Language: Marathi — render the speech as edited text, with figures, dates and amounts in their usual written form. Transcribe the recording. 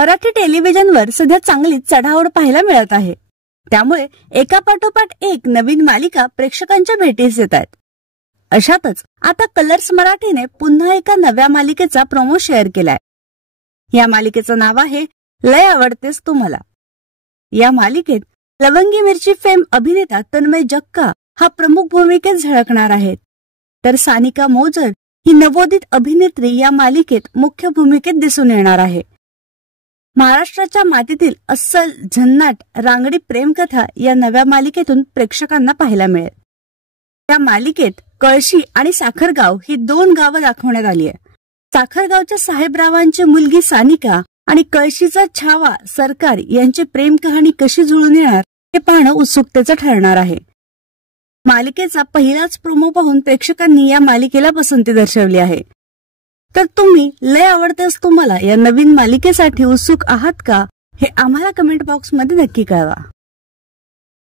मराठी टेलिव्हिजनवर सध्या चांगलीच चढाओढ पाहायला मिळत आहे। त्यामुळे एकापाठोपाठ एक नवीन मालिका प्रेक्षकांच्या भेटीस येत आहेत। अशातच आता कलर्स मराठीने पुन्हा एका नव्या मालिकेचा प्रोमो शेअर केलाय। या मालिकेचं नाव आहे लय आवडतेस तू मला। या मालिकेत लवंगी मिरची फेम अभिनेता तन्मय जक्का हा प्रमुख भूमिकेत झळकणार आहेत, तर सानिका मोजर ही नवोदित अभिनेत्री या मालिकेत मुख्य भूमिकेत दिसून येणार आहे। महाराष्ट्राच्या मातीतील अस्सल झन्नाट रांगडी प्रेमकथा या नव्या मालिकेतून प्रेक्षकांना पाहायला मिळेल। या मालिकेत कळशी आणि साखरगाव ही दोन गावं दाखवण्यात आली आहे। साखरगावच्या साहेबरावांची मुलगी सानिका आणि कळशीचा छावा सरकार यांची प्रेम कहाणी कशी जुळून येणार हे पाहणं उत्सुकतेचं ठरणार आहे। मालिकेचा पहिलाच प्रोमो पाहून प्रेक्षकांनी या मालिकेला पसंती दर्शवली आहे। तर तुम्ही लय आवडतेस तुम्हाला या नवीन मालिकेसाठी उत्सुक आहात का हे आम्हाला कमेंट बॉक्समध्ये नक्की कळवा।